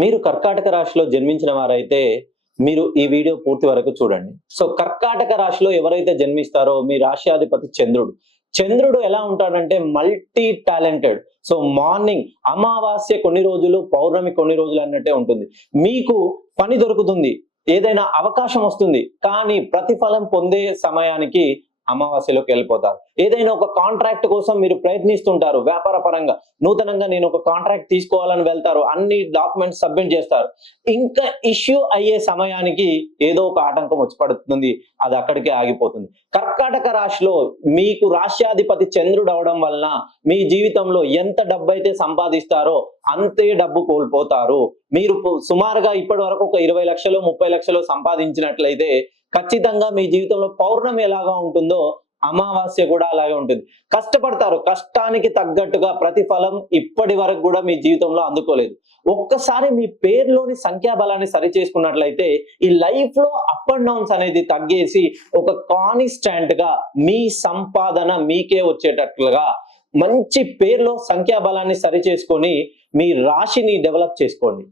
మీరు కర్కాటక రాశిలో జన్మించిన వారైతే మీరు ఈ వీడియో పూర్తి వరకు చూడండి. సో కర్కాటక రాశిలో ఎవరైతే జన్మిస్తారో మీ రాశ్యాధిపతి చంద్రుడు. చంద్రుడు ఎలా ఉంటాడంటే మల్టీ టాలెంటెడ్. సో మార్నింగ్ అమావాస్య కొన్ని రోజులు, పౌర్ణమి కొన్ని రోజులు అన్నట్టే ఉంటుంది. మీకు పని దొరుకుతుంది, ఏదైనా అవకాశం వస్తుంది, కానీ ప్రతిఫలం పొందే సమయానికి అమావాస్యలోకి వెళ్ళిపోతారు. ఏదైనా ఒక కాంట్రాక్ట్ కోసం మీరు ప్రయత్నిస్తుంటారు, వ్యాపార పరంగా నూతనంగా నేను ఒక కాంట్రాక్ట్ తీసుకోవాలని వెళ్తారు, అన్ని డాక్యుమెంట్స్ సబ్మిట్ చేస్తారు, ఇంకా ఇష్యూ అయ్యే సమయానికి ఏదో ఒక ఆటంకం వచ్చి పడుతుంది, అది అక్కడికే ఆగిపోతుంది. కర్కాటక రాశిలో మీకు రాశ్యాధిపతి చంద్రుడు అవడం వలన మీ జీవితంలో ఎంత డబ్బు అయితే సంపాదిస్తారో అంతే డబ్బు కోల్పోతారు. మీరు సుమారుగా ఇప్పటి వరకు ఒక 20 లక్షలు 30 లక్షలు సంపాదించినట్లయితే ఖచ్చితంగా మీ జీవితంలో పౌర్ణమి ఎలాగా ఉంటుందో అమావాస్య కూడా అలాగే ఉంటుంది. కష్టపడతారు, కష్టానికి తగ్గట్టుగా ప్రతిఫలం ఇప్పటి వరకు కూడా మీ జీవితంలో అందుకోలేదు. ఒక్కసారి మీ పేరులోని సంఖ్యాబలాన్ని సరి చేసుకున్నట్లయితే ఈ లైఫ్ లో అప్ అండ్ డౌన్స్ అనేది తగ్గేసి ఒక కాన్స్టాంట్ గా మీ సంపాదన మీకే వచ్చేటట్లుగా మంచి పేరులో సంఖ్యాబలాన్ని సరి చేసుకొని మీ రాశిని డెవలప్ చేసుకోండి.